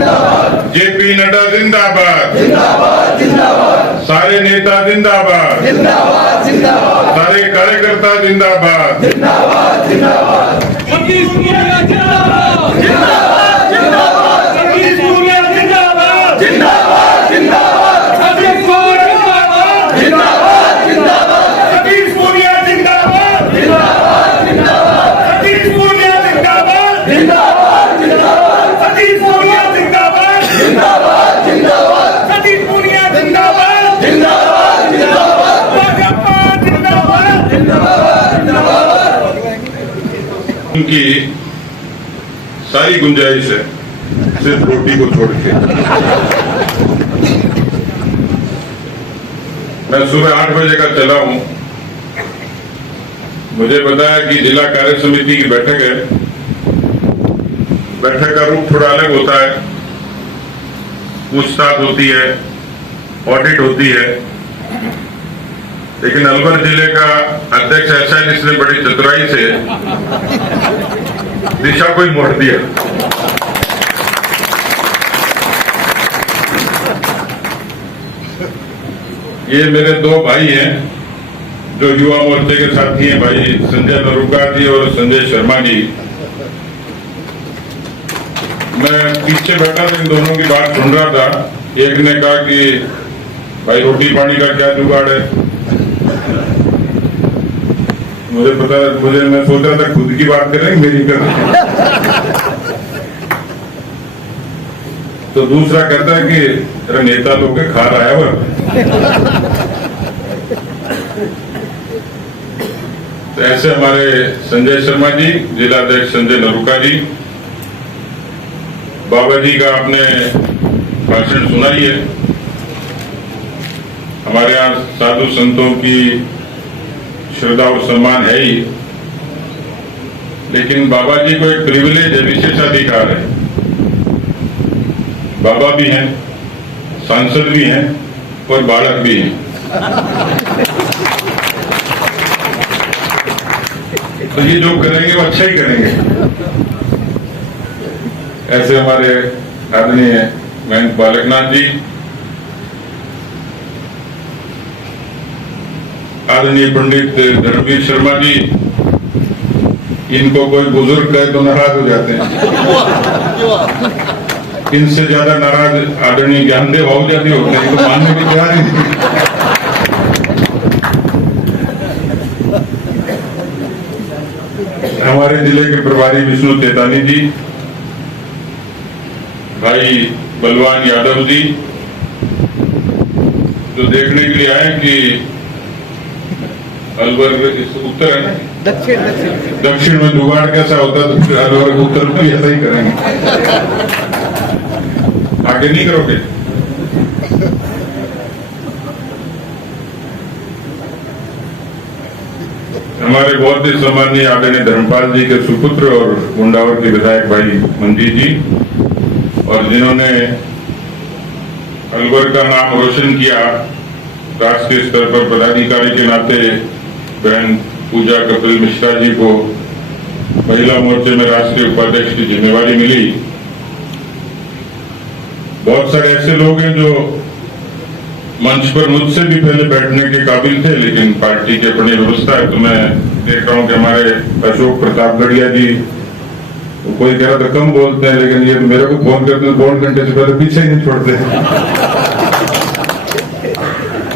JP Nadda जिंदाबाद, सारे नेता जिंदाबाद, सारे कार्यकर्ता जिंदाबाद। उनकी सारी गुंजाइश है सिर्फ रोटी को छोड़ के। मैं सुबह 8 बजे का चला हूं। मुझे बताया कि जिला कार्य समिति की बैठक है। बैठक का रूप थोड़ा अलग होता है, पूछताछ होती है, ऑडिट होती है, लेकिन अलवर जिले का अध्यक्ष ऐसा है जिसने बड़ी चतुराई से दिशा को ही मोड़ दिया। ये मेरे 2 भाई हैं जो युवा मोर्चे के साथी हैं, भाई संजय नरुका जी और संजय शर्मा जी। मैं पीछे बैठा था, इन दोनों की बात सुन रहा था। एक ने कहा कि भाई रोटी पानी का क्या जुगाड़ है। मैं सोच रहा था खुद की बात करेंगे, मेरी करेंगे। तो दूसरा कहता है कि अरे नेता लोग के खा रहा है वो। तो ऐसे हमारे संजय शर्मा जी, जिलाध्यक्ष संजय नरुका जी, बाबा जी का आपने भाषण सुना ही है। हमारे यहाँ साधु संतों की श्रद्धा और सम्मान है ही, लेकिन बाबा जी को एक प्रिविलेज है, विशेषाधिकार है। बाबा भी हैं, सांसद भी हैं और बालक भी हैं। तो ये जो करेंगे वो अच्छा ही करेंगे। ऐसे हमारे आदरणीय महंत बालकनाथ जी, आदरणीय पंडित धर्मवीर शर्मा जी, इनको कोई बुजुर्ग कहे तो नाराज हो जाते हैं। इनसे ज्यादा नाराज आदरणीय ज्ञानदेव आहूजा जी होते हैं, इनको मानने को तैयार ही नहीं। हमारे जिले के प्रभारी विष्णु चेतानी जी, भाई बलवान यादव जी, जो देखने के लिए आए कि अलवर इस उत्तर है, दक्षिण में जुगाड़ कैसा होता है, तो अलवर उत्तर में भी ऐसा ही करेंगे। आगे नहीं करोगे? हमारे बहुत ही सम्मानीय आदरणीय धर्मपाल जी के सुपुत्र और मुंडावर के विधायक भाई मंजीत जी, और जिन्होंने अलवर का नाम रोशन किया राष्ट्रीय स्तर पर पदाधिकारी के नाते, बहन पूजा कपिल मिश्रा जी को महिला मोर्चे में राष्ट्रीय उपाध्यक्ष की जिम्मेवारी मिली। बहुत सारे ऐसे लोग हैं जो मंच पर मुझसे भी पहले बैठने के काबिल थे, लेकिन पार्टी की अपनी व्यवस्था है। तो मैं देख रहा हूं कि हमारे अशोक प्रताप गढ़िया जी, तो कोई कह रहा था कम बोलते हैं, लेकिन ये मेरे को फोन करते हैं 2 घंटे से पहले, पीछे ही नहीं छोड़ते।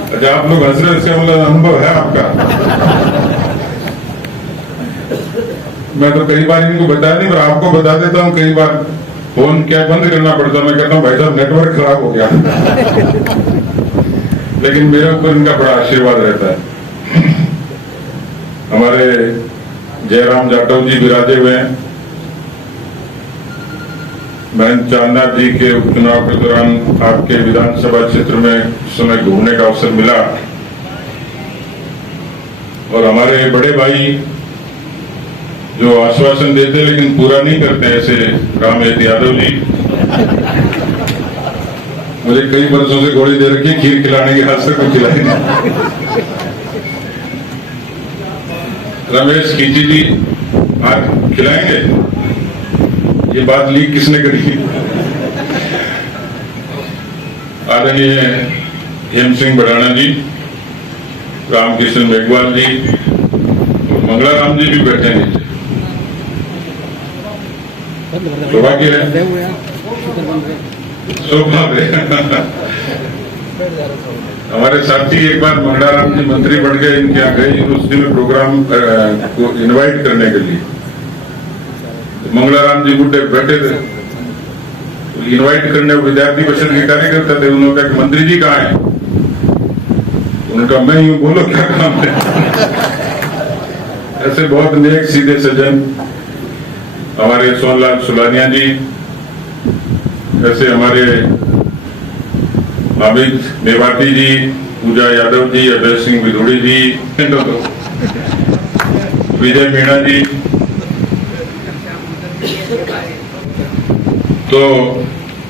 अच्छा, आप लोग हंस रहे, इसका मतलब अनुभव है आपका। मैं तो कई बार इनको बताया नहीं, पर आपको बता देता हूँ। कई बार फोन क्या बंद करना पड़ता, मैं कहता हूँ भाई साहब नेटवर्क खराब हो गया। लेकिन मेरे ऊपर इनका बड़ा आशीर्वाद रहता है। हमारे जयराम जाटव जी विराजे हुए हैं। महंत चांदनाथ जी के उपचुनाव के दौरान आपके विधानसभा क्षेत्र में उस समय घूमने का अवसर मिला, और हमारे बड़े भाई जो आश्वासन देते लेकिन पूरा नहीं करते, ऐसे रामेश यादव जी, मुझे कई वर्षों से गोली दे रखी, खीर खिलाने की, हाथ से कुछ खिलाई नहीं। रमेश खींची जी आज खिलाएंगे, ये बात लीक किसने करी? आदरणीय हेम सिंह बढ़ाना जी, रामकिशन मेघवाल जी और मंगलाराम जी भी बैठे हैं नीचे। सौभाग्य है, सौभाग्य। हमारे साथी एक बार मंगलाराम जी मंत्री बन गए, इनके यहाँ गए यूनिवर्सिटी में प्रोग्राम को इनवाइट करने के लिए। मंगलाराम जी बुढ़े बैठे थे, इनवाइट करने विद्यार्थी परिषद के कार्यकर्ता थे। उन्होंने कहा कि मंत्री जी कहाँ हैं? उनका मैं यूं, बोलो क्या काम है। ऐसे बहुत नेक सीधे सज्जन हमारे सोनलाल सुलानिया जी, ऐसे हमारे हामिद मेवाती जी, पूजा यादव जी, अभय सिंह विधोड़ी जी, विजय मीणा जी। तो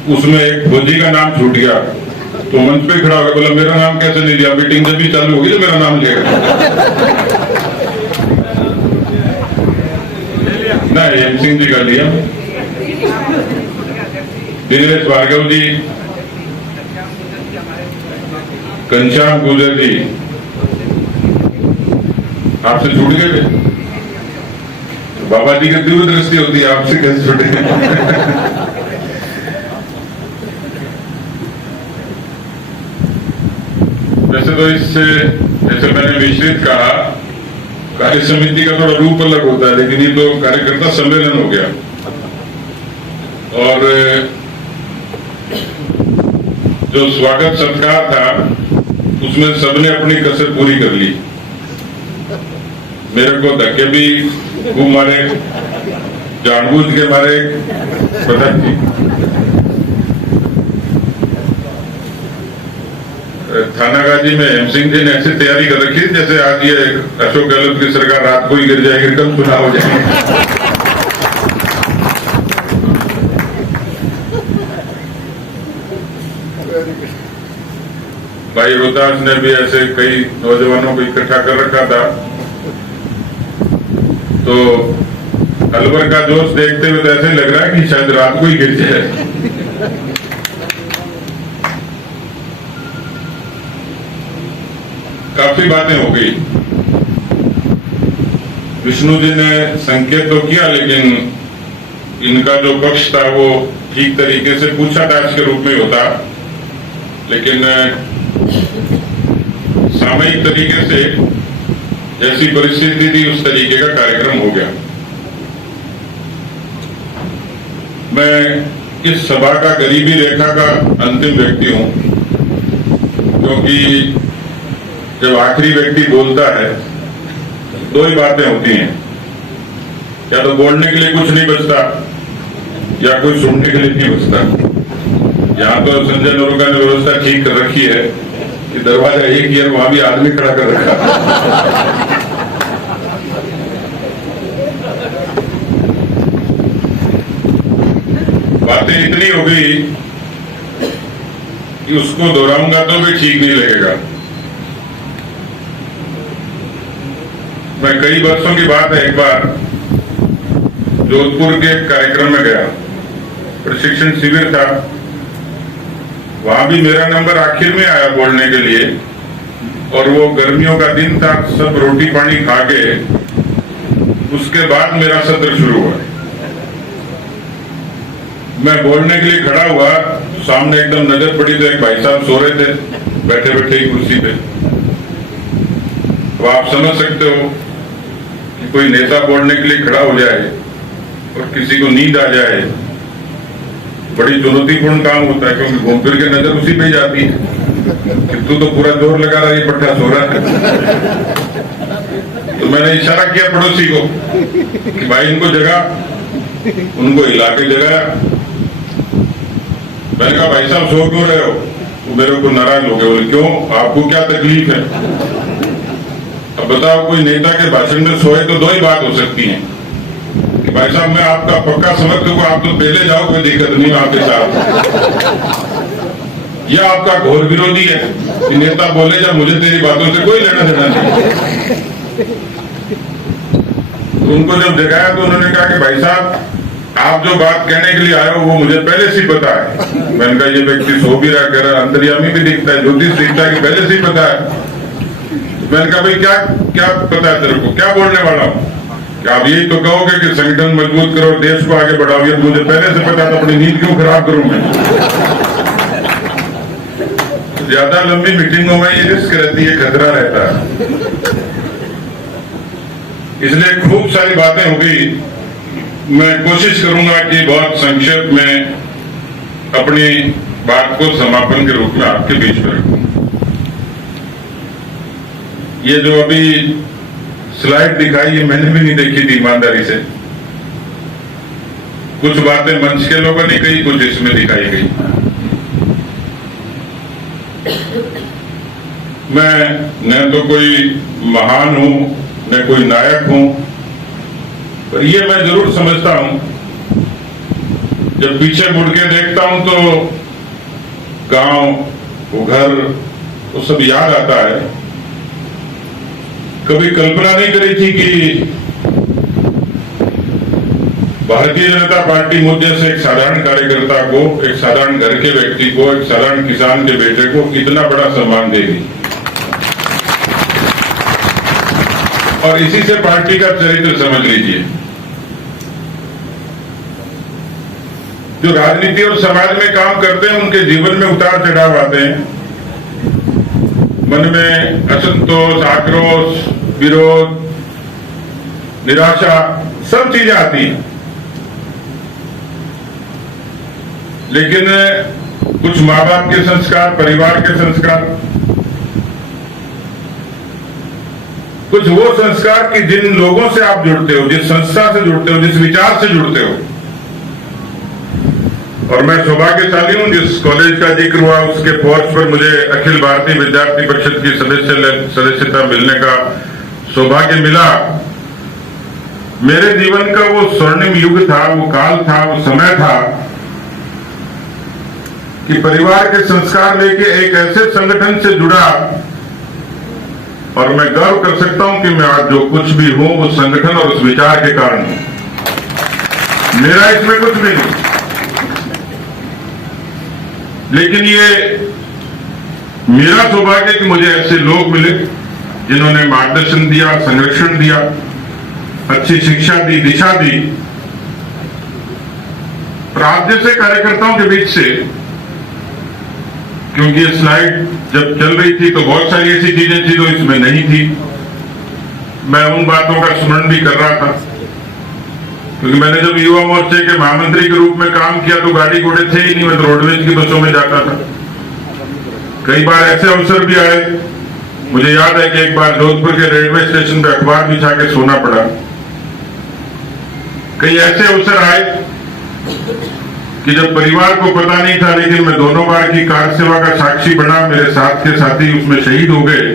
उसमें एक फौजी का नाम छूट गया, तो मंच पे खड़ा होकर बोला मेरा नाम कैसे नहीं लिया? मीटिंग जब भी चालू होगी तो मेरा नाम लिया ना। हेम सिंह जी का लिया, दिनेश भार्गव जी, घनश्याम गुजर जी, आपसे छूट गए थे। बाबा जी की दिव्य दृष्टि होती है, आपसे कैसे छूटे? वैसे तो इससे, जैसे मैंने विस्तृत कहा, कार्य समिति का थोड़ा रूप अलग होता है, लेकिन ये तो कार्यकर्ता सम्मेलन हो गया। और जो स्वागत सत्कार था उसमें सबने अपनी कसर पूरी कर ली। मेरे को धक्के भी खूब मारे, जानबूझ के मारे, पता नहीं। थानागाजी में हेम सिंह जी ने ऐसी तैयारी कर रखी जैसे आज ये अशोक गहलोत की सरकार रात को ही गिर जाएगी, कल चुनाव हो जाएंगे। भाई रोहतास ने भी ऐसे कई नौजवानों को इकट्ठा कर रखा था। तो अलवर का जोश देखते हुए तो ऐसे लग रहा है कि शायद रात को ही गिर जाए। काफी बातें हो गई। विष्णु जी ने संकेत तो किया, लेकिन इनका जो पक्ष था वो ठीक तरीके से पूछताछ के रूप में होता, लेकिन सामयिक तरीके से जैसी परिस्थिति थी उस तरीके का कार्यक्रम हो गया। मैं इस सभा का गरीबी रेखा का अंतिम व्यक्ति हूं, क्योंकि जब आखिरी व्यक्ति बोलता है दो ही बातें होती हैं, या तो बोलने के लिए कुछ नहीं बचता या कोई सुनने के लिए नहीं बचता। यहाँ तो संजय नरोगा ने व्यवस्था ठीक कर रखी है कि दरवाजा एक ही है, वहां भी आदमी खड़ा कर रखा। बातें इतनी हो गई कि उसको दोहराऊंगा तो भी ठीक नहीं लगेगा। मैं कई वर्षों की बात है, एक बार जोधपुर के कार्यक्रम में गया, प्रशिक्षण शिविर था। वहां भी मेरा नंबर आखिर में आया बोलने के लिए, और वो गर्मियों का दिन था, सब रोटी पानी खा के उसके बाद मेरा सत्र शुरू हुआ। मैं बोलने के लिए खड़ा हुआ, सामने एकदम नजर पड़ी तो एक भाई साहब सो रहे थे बैठे बैठे ही कुर्सी पे। तो आप समझ सकते हो कि कोई नेता बोलने के लिए खड़ा हो जाए और किसी को नींद आ जाए, बड़ी चुनौतीपूर्ण काम होता है, क्योंकि घूम फिर के नजर उसी पे जाती है कि तू तो पूरा जोर लगा रहा है, ये पट्टा सो रहा है। तो मैंने इशारा किया पड़ोसी को कि भाई इनको जगा, उनको हिला के जगाया। मैंने कहा भाई साहब सो क्यों रहे हो? वो मेरे को नाराज हो गए, बोले क्यों, आपको क्या तकलीफ है? अब बताओ, कोई नेता के भाषण में सोए तो दो ही बात हो सकती है कि भाई साहब मैं आपका पक्का समर्थक हूं, आप तो पहले जाओ, कोई दिक्कत नहीं आपके साथ, या आपका घोर विरोधी है कि नेता बोले जा, मुझे तेरी बातों से कोई लेना देना नहीं। तो उनको जब जगाया तो उन्होंने कहा कि भाई साहब आप जो बात कहने के लिए आए हो वो मुझे पहले से ही पता है। मैंने कहा ये व्यक्ति सो भी रहा, कह रहा अंतर्यामी भी दिखता है, ज्योतिष दिखता है कि पहले से ही पता है। मैंने कहा भाई क्या क्या पता है तेरे को, क्या बोलने वाला हूँ? क्या आप यही तो कहोगे कि संगठन मजबूत करो, देश को आगे बढ़ाओ? ये मुझे पहले से पता था, अपनी नींद क्यों खराब करूं मैं? ज्यादा लंबी मीटिंगों में ये रिस्क रहती है, खतरा रहता है, इसलिए खूब सारी बातें हो गई। मैं कोशिश करूंगा कि बहुत संक्षेप में अपनी बात को समापन के रूप में आपके बीच में रखूं। ये जो अभी स्लाइड दिखाई है मैंने भी नहीं देखी थी ईमानदारी से। कुछ बातें मंच के लोगों ने कही, कुछ इसमें दिखाई गई। मैं न तो कोई महान हूं न कोई नायक हूं, पर ये मैं जरूर समझता हूं, जब पीछे मुड़ के देखता हूं तो गांव, वो घर, वो सब याद आता है। कभी कल्पना नहीं करी थी कि भारतीय जनता पार्टी मुझे से एक साधारण कार्यकर्ता को, एक साधारण घर के व्यक्ति को, एक साधारण किसान के बेटे को इतना बड़ा सम्मान देगी। और इसी से पार्टी का चरित्र समझ लीजिए। जो राजनीति और समाज में काम करते हैं उनके जीवन में उतार चढ़ाव आते हैं, मन में असंतोष, आक्रोश, विरोध, निराशा, सब चीजें आती हैं। लेकिन कुछ माँ बाप के संस्कार, परिवार के संस्कार, कुछ वो संस्कार कि जिन लोगों से आप जुड़ते हो, जिस संस्था से जुड़ते हो, जिस विचार से जुड़ते हो। और मैं सौभाग्यशाली हूं, जिस कॉलेज का जिक्र हुआ उसके फोर्स पर मुझे अखिल भारतीय विद्यार्थी परिषद की सदस्यता मिलने का सौभाग्य मिला। मेरे जीवन का वो स्वर्णिम युग था, वो काल था, वो समय था कि परिवार के संस्कार लेके एक ऐसे संगठन से जुड़ा, और मैं गर्व कर सकता हूं कि मैं आज जो कुछ भी हूं वो संगठन और उस विचार के कारण हूं। मेरा इसमें कुछ भी नहीं, लेकिन ये मेरा सौभाग्य कि मुझे ऐसे लोग मिले जिन्होंने मार्गदर्शन दिया, संरक्षण दिया, अच्छी शिक्षा दी, दिशा दी। और आप जैसे कार्यकर्ताओं के बीच से, क्योंकि ये स्लाइड जब चल रही थी तो बहुत सारी ऐसी चीजें थी जो इसमें नहीं थी, मैं उन बातों का स्मरण भी कर रहा था। क्योंकि मैंने जब युवा मोर्चे के महामंत्री के रूप में काम किया तो गाड़ी घोड़े थे ही नहीं, मैं तो रोडवेज की बसों में जाता था। कई बार ऐसे अवसर भी आए, मुझे याद है कि एक बार जोधपुर के रेलवे स्टेशन पे अखबार बिछा के सोना पड़ा। कई ऐसे अवसर आए कि जब परिवार को पता नहीं था, लेकिन मैं दोनों बार की कार सेवा का साक्षी बना। मेरे साथ के साथी उसमें शहीद हो गए।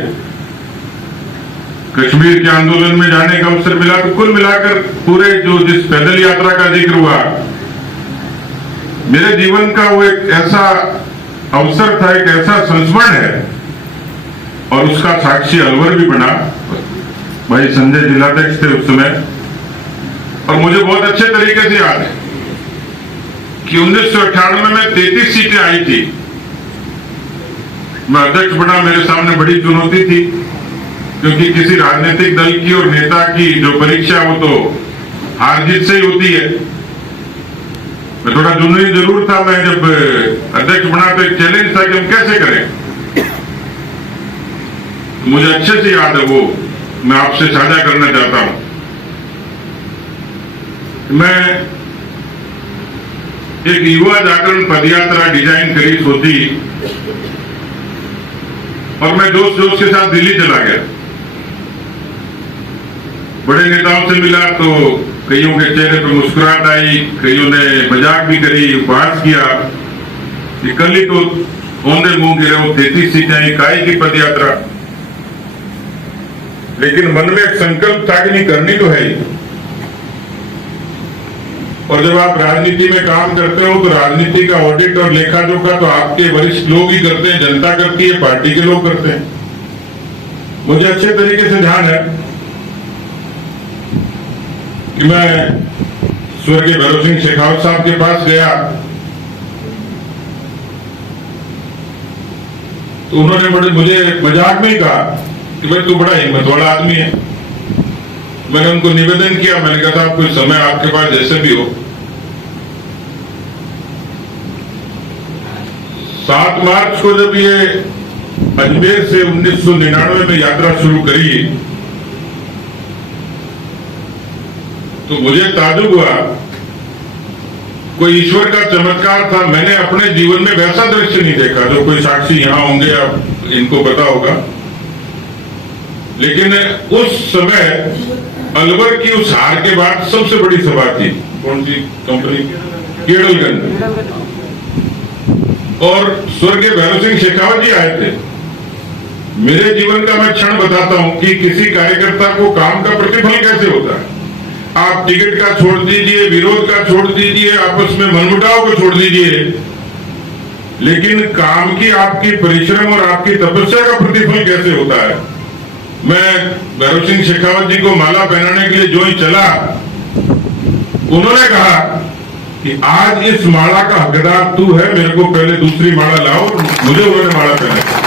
कश्मीर के आंदोलन में जाने का अवसर मिला। तो कुल मिलाकर पूरे जिस पैदल यात्रा का जिक्र हुआ, मेरे जीवन का वो एक ऐसा अवसर था, एक ऐसा संस्मरण है। और उसका साक्षी अलवर भी बना। भाई संजय जिलाध्यक्ष थे उस समय, और मुझे बहुत अच्छे तरीके से याद है कि 1998 में 33 सीटें आई थी। मैं अध्यक्ष बना, मेरे सामने बड़ी चुनौती थी, क्योंकि किसी राजनीतिक दल की और नेता की जो परीक्षा वो तो हार जीत से ही होती है। मैं थोड़ा जुनूनी जरूर था। मैं जब अध्यक्ष बना तो एक चैलेंज था कि हम कैसे करें। मुझे अच्छे से याद है वो, मैं आपसे साझा करना चाहता हूं। मैं एक युवा जागरण पदयात्रा डिजाइन करी, सोची, और मैं जोश जोश के साथ दिल्ली चला गया। बड़े नेताओं से मिला तो कईयों के चेहरे पर मुस्कुराहट आई, कईयों ने मजाक भी करी, उपहास किया कि कल ही तो औंधे मुंह गिरे हो, 33 सीटें, काय की पदयात्रा। लेकिन मन में एक संकल्प था कि नहीं, करनी तो है ही। और जब आप राजनीति में काम करते हो तो राजनीति का ऑडिट और लेखा जोखा तो आपके वरिष्ठ लोग ही करते हैं, जनता करती है, पार्टी के लोग करते हैं। मुझे अच्छे तरीके से ध्यान है कि मैं स्वर्गीय भैरव सिंह शेखावत साहब के पास गया तो उन्होंने बड़े मुझे मजाक में ही कहा कि भाई तू बड़ा हिम्मत वाला आदमी है। मैंने उनको निवेदन किया, मैंने कहा था कोई समय आपके पास जैसे भी हो। 7 मार्च को जब ये अजमेर से 1999 में यात्रा शुरू करी तो मुझे ताज्जुब हुआ, कोई ईश्वर का चमत्कार था। मैंने अपने जीवन में वैसा दृश्य नहीं देखा, जो कोई साक्षी यहां होंगे अब इनको पता होगा। लेकिन उस समय अलवर की उस हार के बाद सबसे बड़ी सभा थी, कौन सी कंपनी, केडलगंज, और स्वर्गीय भैरव सिंह शेखावत जी आए थे। मेरे जीवन का मैं क्षण बताता हूं कि किसी कार्यकर्ता को काम का प्रतिफल कैसे होता है। आप टिकट का छोड़ दीजिए, विरोध का छोड़ दीजिए, आपस में मनमुटाव को छोड़ दीजिए, लेकिन काम की आपकी परिश्रम और आपकी तपस्या का प्रतिफल कैसे होता है। मैं भैरव सिंह शेखावत जी को माला पहनाने के लिए जो ही चला, उन्होंने कहा कि आज इस माला का हकदार तू है, मेरे को पहले दूसरी माला लाओ। मुझे उन्होंने माला पहनाई।